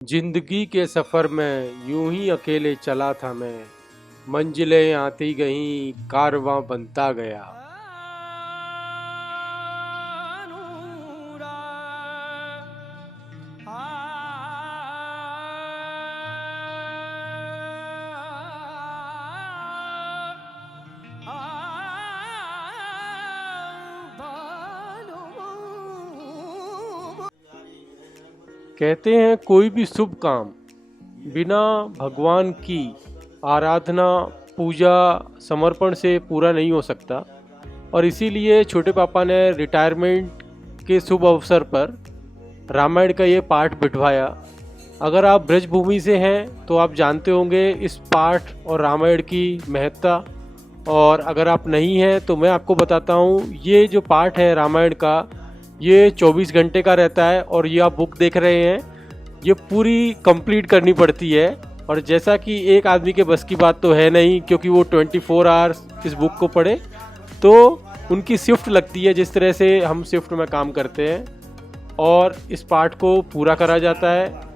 जिंदगी के सफ़र में यूं ही अकेले चला था मैं, मंजिलें आती गईं कारवां बनता गया। कहते हैं कोई भी शुभ काम बिना भगवान की आराधना, पूजा, समर्पण से पूरा नहीं हो सकता। और इसीलिए छोटे पापा ने रिटायरमेंट के शुभ अवसर पर रामायण का ये पाठ बिठवाया। अगर आप ब्रजभूमि से हैं तो आप जानते होंगे इस पाठ और रामायण की महत्ता, और अगर आप नहीं हैं तो मैं आपको बताता हूँ। ये जो पाठ है रामायण का, ये 24 घंटे का रहता है, और ये आप बुक देख रहे हैं, ये पूरी कंप्लीट करनी पड़ती है। और जैसा कि एक आदमी के बस की बात तो है नहीं, क्योंकि वो 24 आवर्स इस बुक को पढ़े, तो उनकी शिफ्ट लगती है जिस तरह से हम शिफ्ट में काम करते हैं, और इस पाठ को पूरा करा जाता है।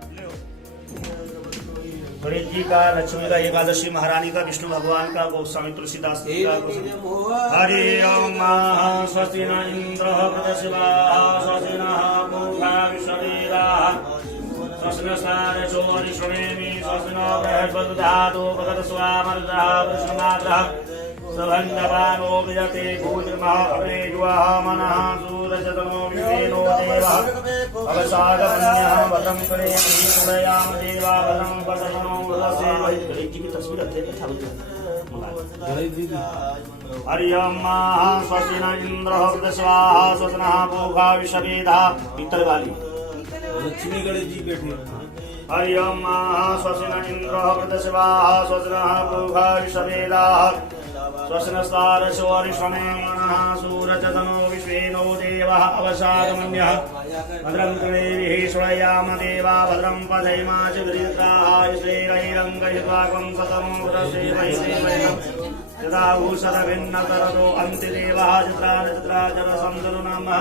गणेश जी का, लक्ष्मी का, एकादशी महारानी का, विष्णु भगवान का, गोस्वामी तुलसीदास जी का। हरि ओम स्वस्ति न इंद्र बृहस्पतिः स्वस्ति नः पूषा विश्ववेदाः स्वस्ति नस्तारसो अरिष्टनेमि स्वस्ति नो बृहस्पतिर्दधातु भगवत्स्वामरुतः वृषणाद्रः सभञ्जवानो विजते भूतिर्मः अग्नेजुवः मनः सूरजतनो विवेनो देवः अवसादमन्यः वदं करेमि कुलयाम देवा वदं वसनो वदसे। गणेश जी की तस्वीर रखते थे हरि ओम स्वस्ति न इंद्र बृहस्पतिः स्वस्ति नः पूषा विश्ववेदाः। पीतल वाली लक्ष्मी गणेश जी बैठे। हरि ओम स्वस्ति न इंद्र बृहस्पतिः स्वस्ति नः पूषा विश्ववेदाः स्वस्ति नस्तारसो अरिष्टनेमिः सूरजतनो विश्वेनो देवः अवसादमन्यः भद्रं कर्णेभिः शृणुयाम देवा भद्रं पश्येमाच्युतदरिद्राः श्रीरैरङ्गहित्वाकं सतमो वृतसेवैः यदा भूषणभिन्नकरतो अन्तिदेवः चित्रानचित्राचरसंसरु नमः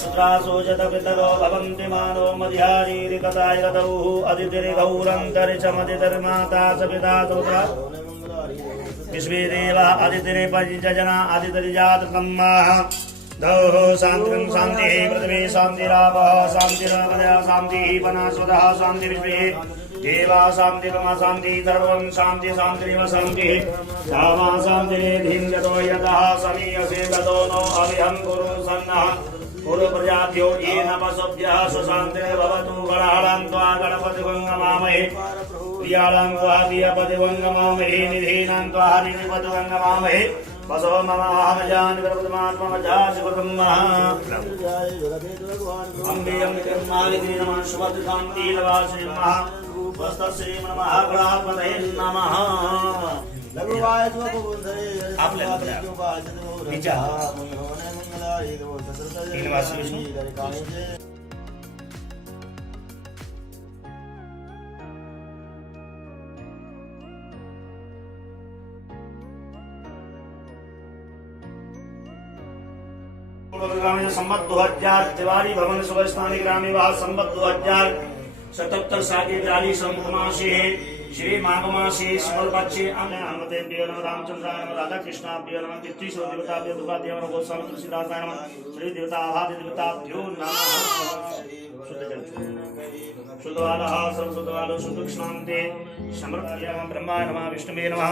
चित्रासो जतपितरो भवन्ति मानो मध्यारीरिकताय गतौः अदितिरिगौरन्तरिक्षमदितिर्माता च पिता सुता विश्वे देवा आदित्य पंचजना आदित्य जात दौः शान्तिं शान्तिः पृथ्वी शान्तिरापः शान्तिरपदः शान्तिः वनस्पतः शान्ति विश्वे देवा शान्ति ब्रह्म शान्ति सर्वं शान्ति शान्तिरेव शान्तिः धामा शान्तिरेधिं यतो यतः समीयसे गतो नो अविहं कुरु सन्नः कुरु प्रजाभ्यो येन पशुभ्यः सुशान्तिर्भवतु गणहरं त्वा गणपतिं नमामहे प्रियाणां त्वा प्रियपतिं नमामहे निधीनां त्वा हरिपतिं नमामहे वसो मम अहमजानि प्रपदमात्मजासि ब्रह्मः अम्बे अम्बिकर्मालिनी नमः शुभद्धान्तिलवासे नमः वस्तसे नमः गणात्मते नमः। आप ले संबत 2000 तिवारी भवन सुबस्थानी ग्रामी वाह संबत 2077 साके 42 मासी है श्री माघ मासी स्मल पक्षे अमते नम रामचंद्राय नम राधा कृष्णाभ्यो नम तिथि सो देवताभ्यो दुर्गा देव नम गोस्वामी तुलसीदासाय नम श्री देवता आभादि देवताभ्यो नमः। शुद्धवालः सर्वशुद्धवालो शुद्धक्षणान्ते समर्पयामः ब्रह्माय नमः विष्णुवे नमः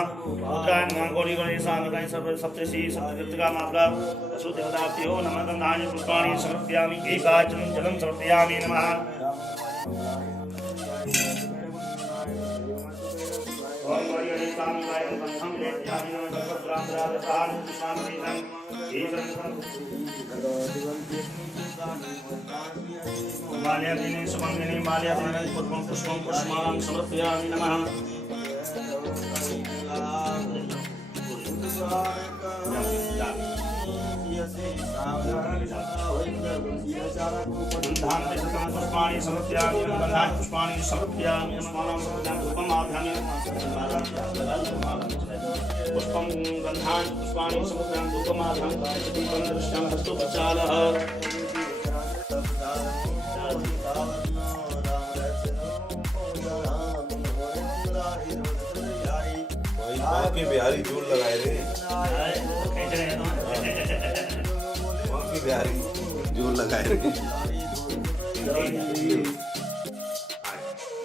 रुद्राय नमः गौरी गणेशाय नमः सर्व सप्तऋषि सप्ततीर्थका माप्रा वसु देवताभ्यो नमः। गन्धानि पुष्पाणि समर्पयामि एकाचनं जलं समर्पयामि नमः। ओम गौरी गणेशाय नमः बन्धं लेत्यामि नमः सर्वपुरान्तरावतारं कृष्णामृतं माल्यादिने सुमंगलिनी माल्यादिने पुष्पं पुष्पं पुष्पमालां समर्पयामि नमः। गन्धान्ते शतं पुष्पाणि समर्पयामि नमः। गन्धानि पुष्पाणि समर्पयामि नमः। मालां समर्पयामि धूपम् आध्यामि पुष्पं गन्धानि पुष्पाणि समर्पयामि धूपम् आध्यामि दीपं दृश्यामि हस्तोपचारः। के बिहारी जोर लगाए रे खींच रहे हैं वहाँ के बिहारी जोर लगाए रे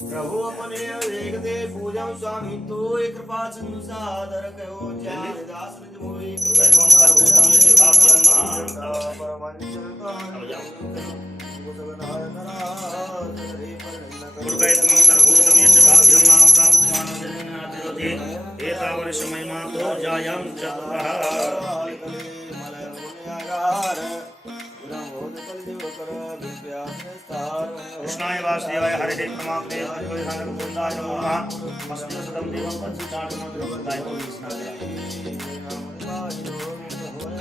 प्रभु अपने देखते पूजम स्वामी तो एक कृपा सिंधु सादर कहो ज्ञान दास निज मोहि सर्वभूतम यस्य भाव्यं महान् पूर्वैतमं सर्वभूतं यस्य भाव्यं महान् प्राप्तमानोऽधिरोधि एतावनिशमहिमा तो जायं चतुरः कृष्णाय वासुदेवाय हरे परमात्मे गोविन्दाय नमो नमः मस्तु सदं देवं पंचचाटमन्त्रदाय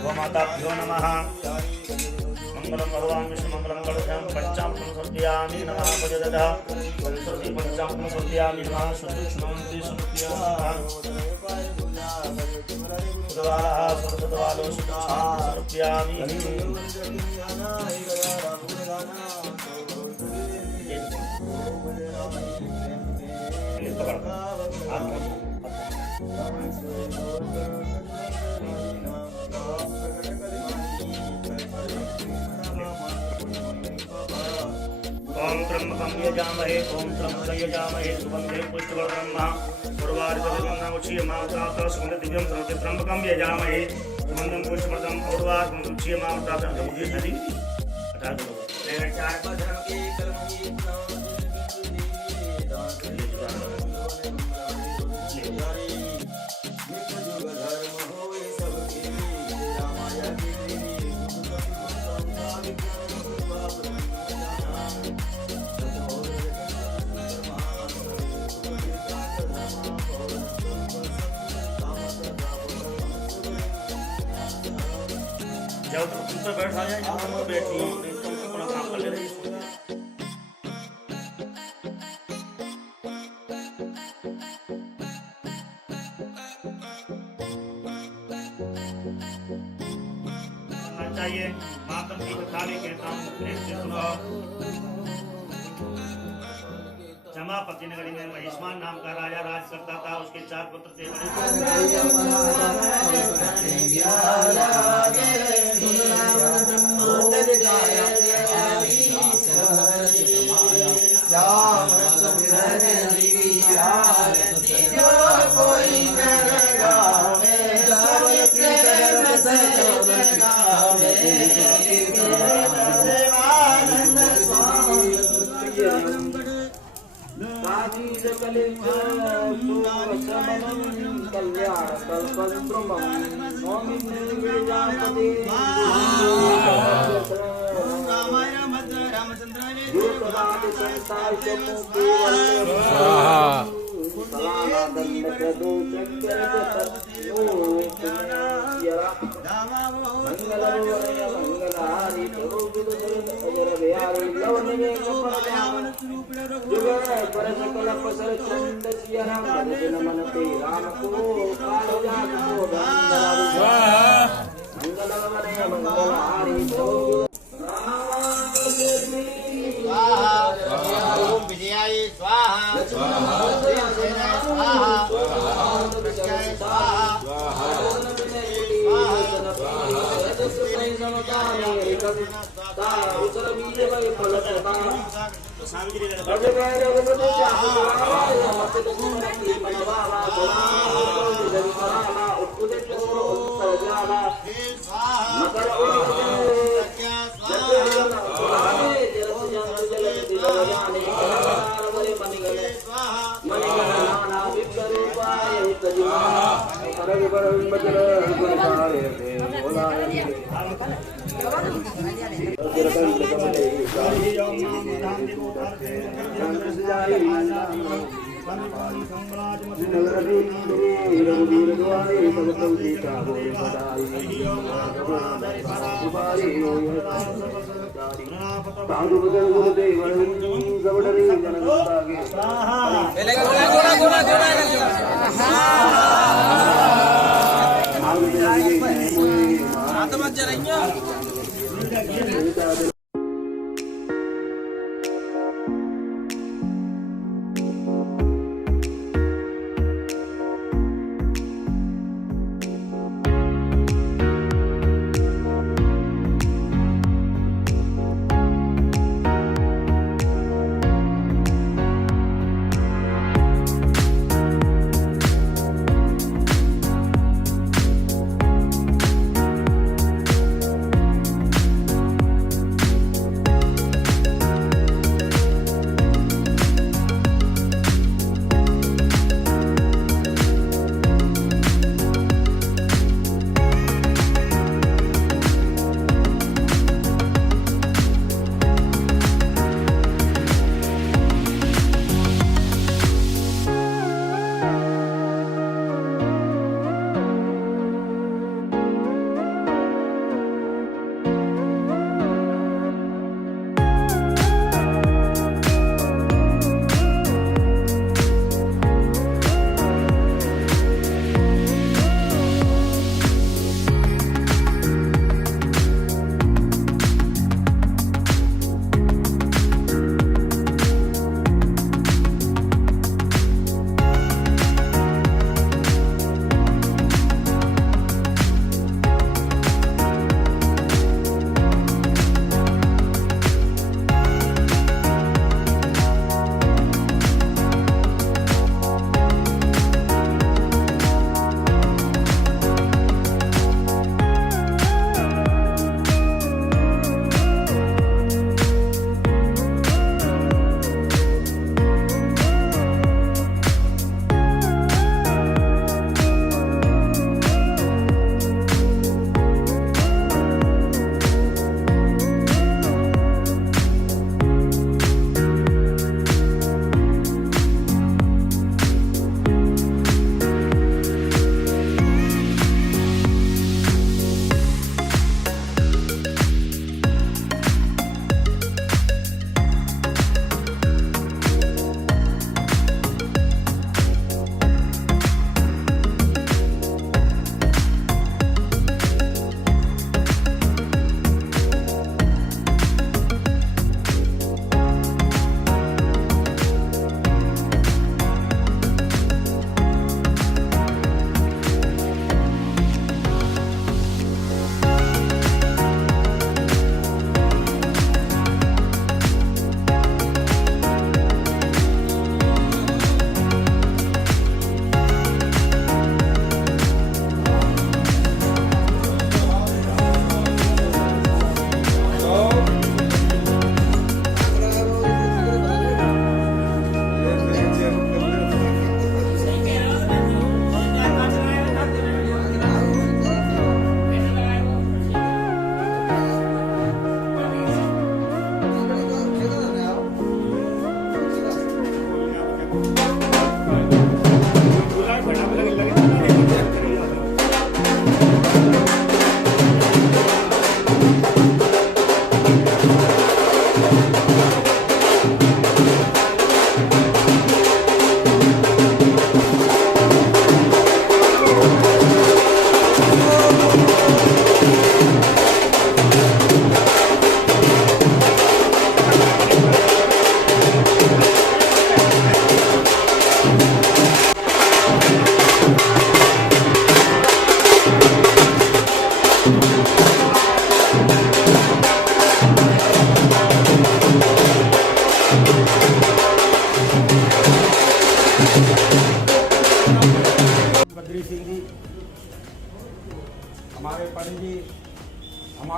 गोमाताभ्यो नमः मंगलं भगवान् विष्णुमंगलं कलशं पंचामृतं समर्पयामि नमः भजदः सरस्वती पंचामृतं समर्पयामि नमः शुद्धि सुदवालः सरस्वतवालो समर्पयामि ओम त्र्यंबकं यजामहे ओम त्र्यंबकं यजामहे सुगंधिं पुष्टिवर्धनम् उर्वारुकमिदं उच्यमावतात् सुगन्धिं त्र्यंबकं यजामहे सुगन्धिं पुष्टिवर्धनम् उर्वारुकमिदं उच्यमावतात् नदी हटा दो चार धर्म के कर्म की जब तुम तो बैठा जाए जब तुम बैठी हो नहीं तुम अपना काम कर ले रही हो चाहिए मातम की कथा में कहता हूँ प्रेम से सुनो जमापति नगरी में महिष्मान नाम का राजा राज करता था उसके 4 पुत्र थे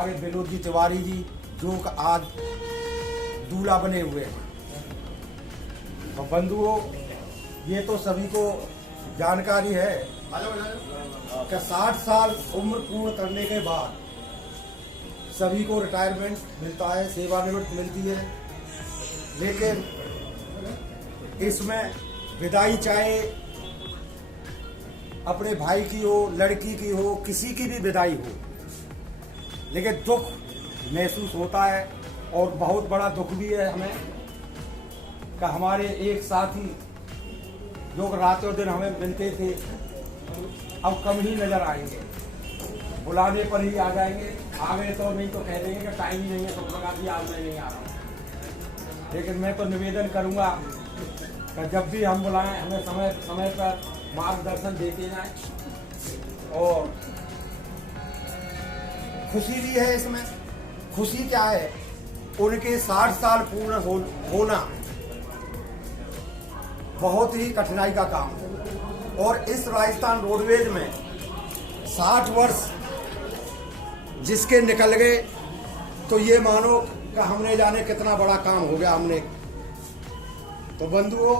हमारे विनोद जी तिवारी जी जो आज दूल्हा बने हुए हैं। तो बंधुओं, ये तो सभी को जानकारी है कि 60 साल उम्र पूर्ण करने के बाद सभी को रिटायरमेंट मिलता है, सेवानिवृत्ति मिलती है। लेकिन इसमें विदाई चाहे अपने भाई की हो, लड़की की हो, किसी की भी विदाई हो, लेकिन दुख महसूस होता है। और बहुत बड़ा दुख भी है हमें कि हमारे एक साथी जो रातों दिन हमें मिलते थे अब कम ही नजर आएंगे, बुलाने पर ही आ जाएंगे। आ गए तो नहीं तो कह देंगे कि टाइम ही नहीं है, तो प्रकार भी आज मैं नहीं आ रहा। लेकिन मैं तो निवेदन करूंगा कि जब भी हम बुलाएं हमें समय समय पर मार्गदर्शन देते जाएं। और खुशी भी है इसमें। खुशी क्या है, उनके 60 साल पूर्ण होना बहुत ही कठिनाई का काम है। और इस राजस्थान रोडवेज में 60 वर्ष जिसके निकल गए तो ये मानो कि हमने जाने कितना बड़ा काम हो गया हमने। तो बंधुओं,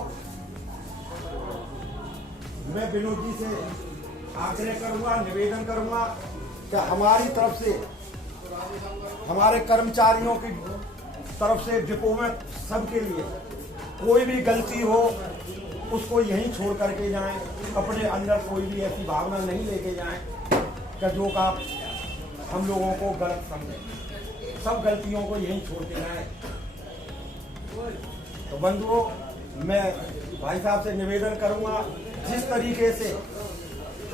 मैं विनोद जी से आग्रह करूंगा, निवेदन करूंगा कि हमारी तरफ से, हमारे कर्मचारियों की तरफ से डिपो में सबके लिए कोई भी गलती हो उसको यहीं छोड़ करके जाएं। अपने अंदर कोई भी ऐसी भावना नहीं लेके जाएं कि जो का हम लोगों को गलत समझे। सब गलतियों को यहीं छोड़ के जाएं। तो बंधुओं, मैं भाई साहब से निवेदन करूंगा जिस तरीके से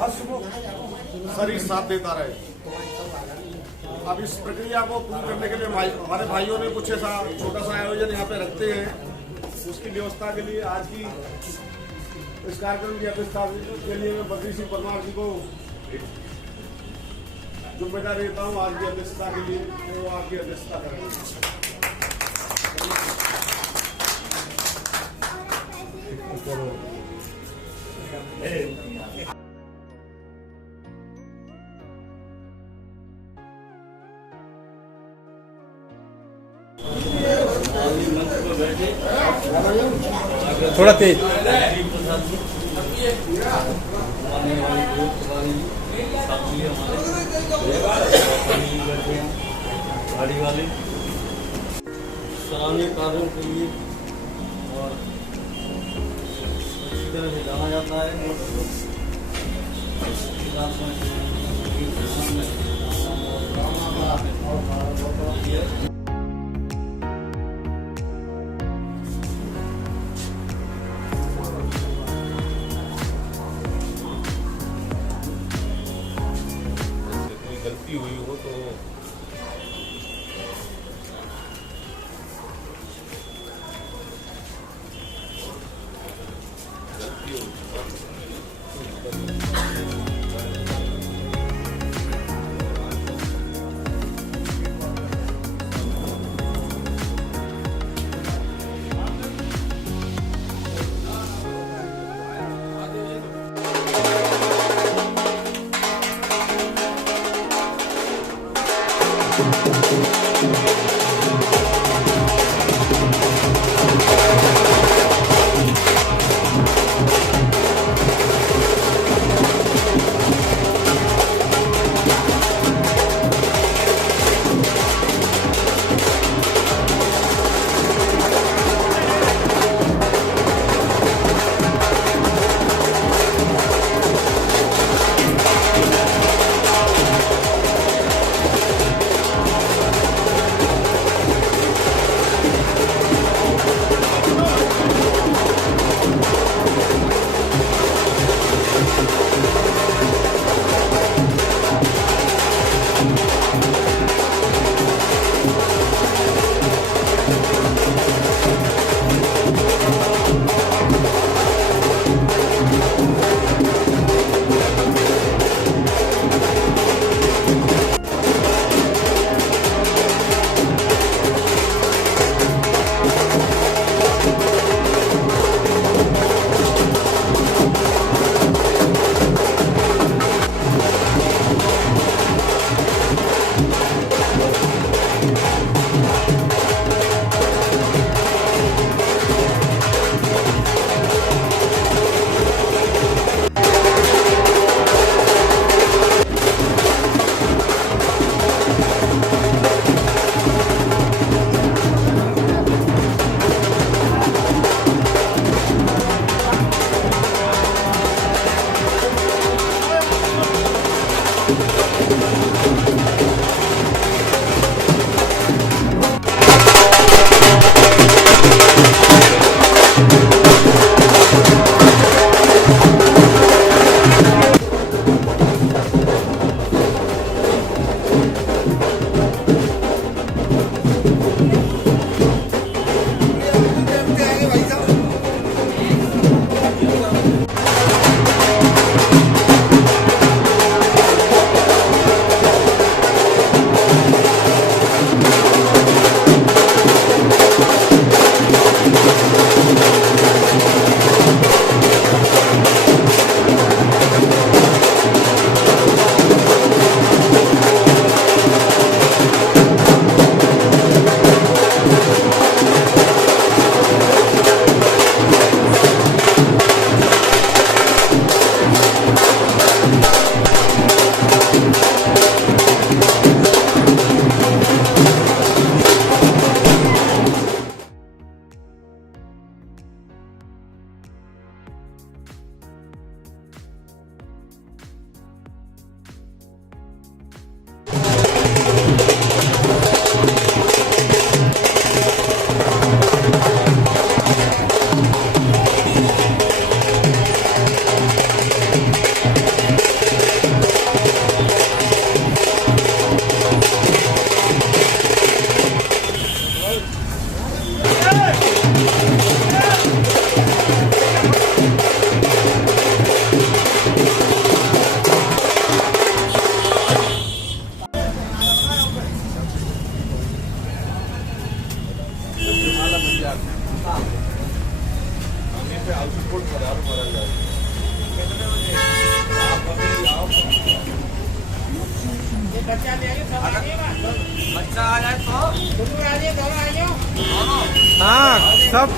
हसमुख शरीर साथ देता रहे। अब इस प्रक्रिया को पूरी करने के लिए हमारे भाइयों ने कुछ ऐसा छोटा सा आयोजन यहाँ पे रखते हैं। उसकी व्यवस्था के लिए आज की इस कार्यक्रम की अध्यक्षता के लिए मैं बद्री सिंह परमार जी को जिम्मेदार देता हूँ। आज की अध्यक्षता के लिए वो आपकी अध्यक्षता करेंगे। थोड़ा तेज। गाड़ी वाले सराहनीय कार्यों के लिए और अच्छी तरह से जाना जाता है। कोई गलती हुई हो तो पे हाउस बोट मरा जाए। आप अभी आओ। बच्चा आ जाए तो दोनों आ जाओ। हाँ सब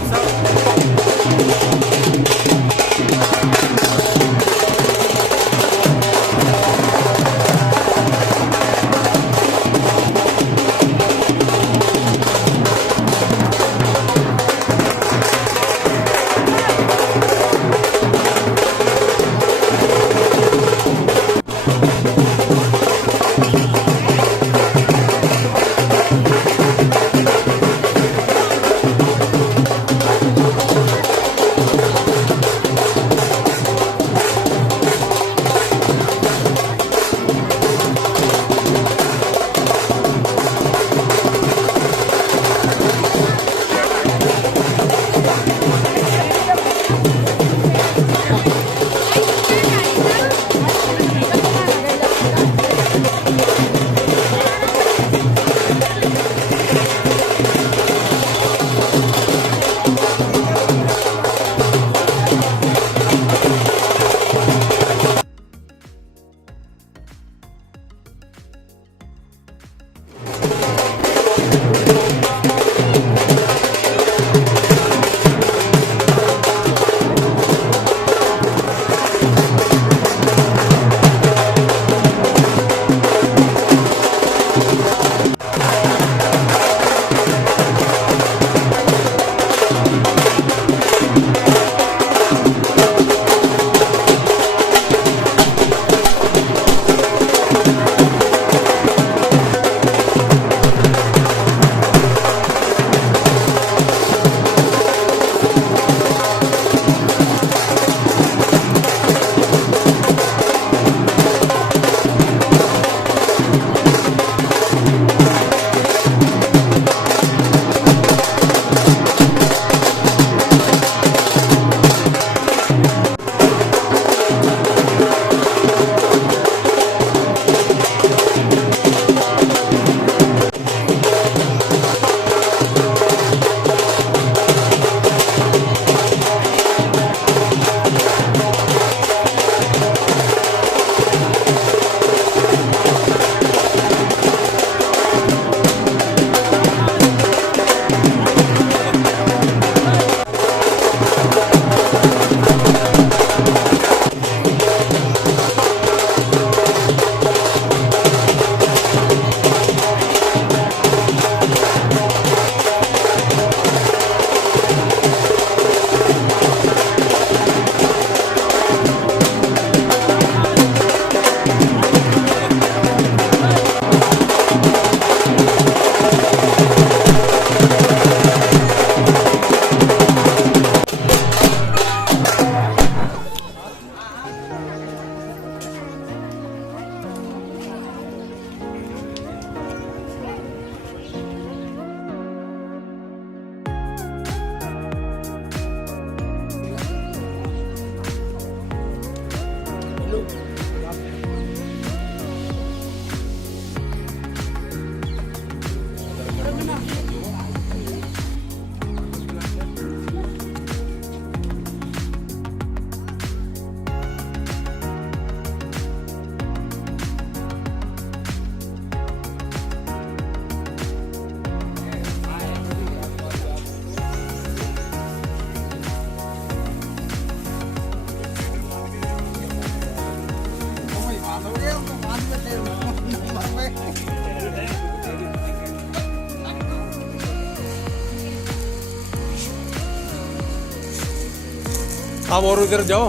अब और उधर जाओ।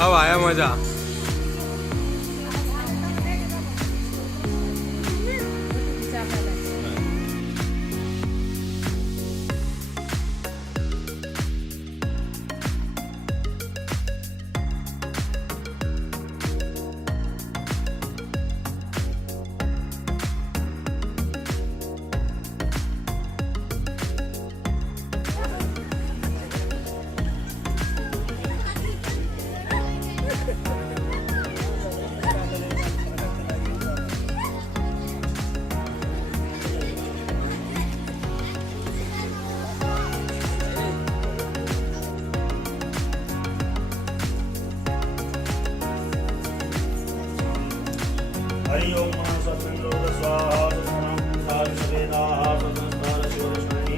अब आया मजा। हरि ओम सत्संग स्वाहा सत्संग सवेदाः सत्संग शिवरश्मि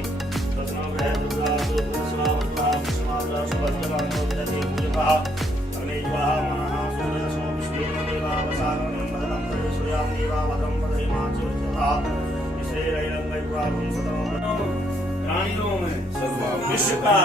तस्मा वृहद्रुद्रा सुरस्वाहा समाद्रा सुभद्रकानो विदते पूजकः अग्नेज्वाः मनः सूर्यसो विश्वेन देवावसानं मदनं तदे सूर्यां देवावतं पदहिमा सूर्यतः विश्रेरैलं वैपुरागं सतमं प्राणियों में विश्व का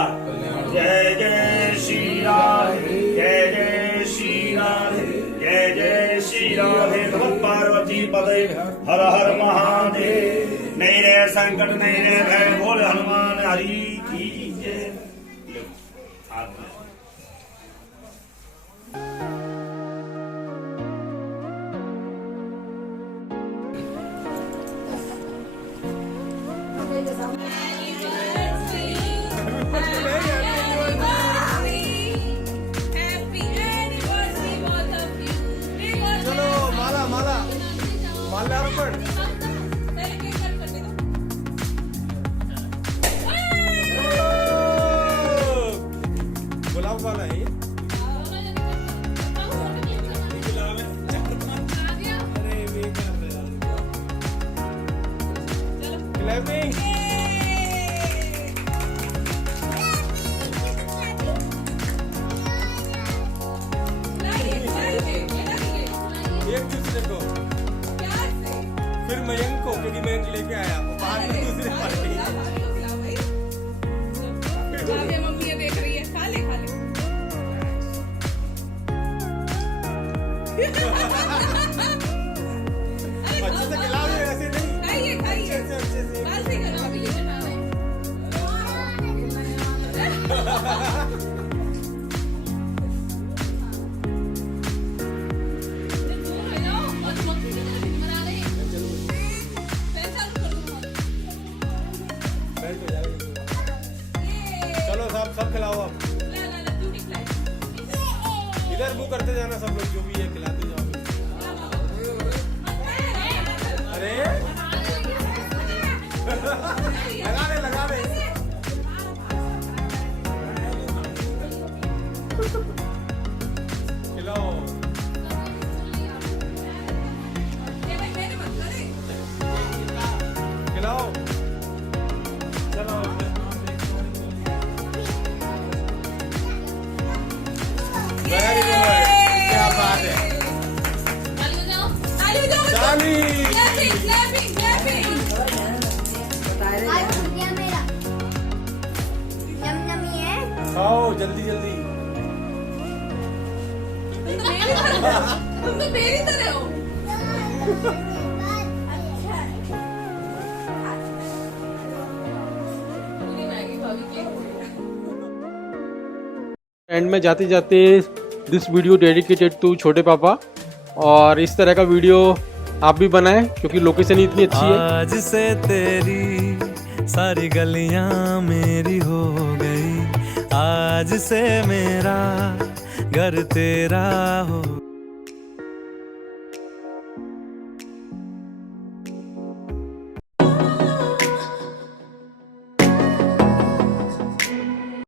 जय जय श्री राधे जय जय श्री राधे जय जय श्री राधे नमः पार्वती पदे हर हर महादेव नहीं रहे संकट नहीं रहे भय बोल हनुमान हरि की जय। चलो माला माला माला अर्पण गुलाब वाला है ये? क्लैपिंग एक दूसरे को फिर मयंक को क्योंकि मयंक लेके आया बाद में दूसरे पार्टी मम्मी देख रही है खा ले अच्छे से खिलाओ ऐसे नहीं खाइए अच्छे से बाल से करो अभी ये बना रहे चलो सब खिलाओ अब इधर मुंह करते जाना सब लोग जो भी है खिलाते जाओ अरे लगा दे खिलाओ खिलाओ चलो वेरी गुड क्या बात है खाओ जल्दी जल्दी तुम तो मेरी तरह हो एंड में जाते जाते दिस वीडियो डेडिकेटेड टू छोटे पापा, और इस तरह का वीडियो आप भी बनाएं क्योंकि लोकेशन इतनी अच्छी है। आज से तेरी सारी गलियां मेरी हो गई, आज से मेरा घर तेरा हो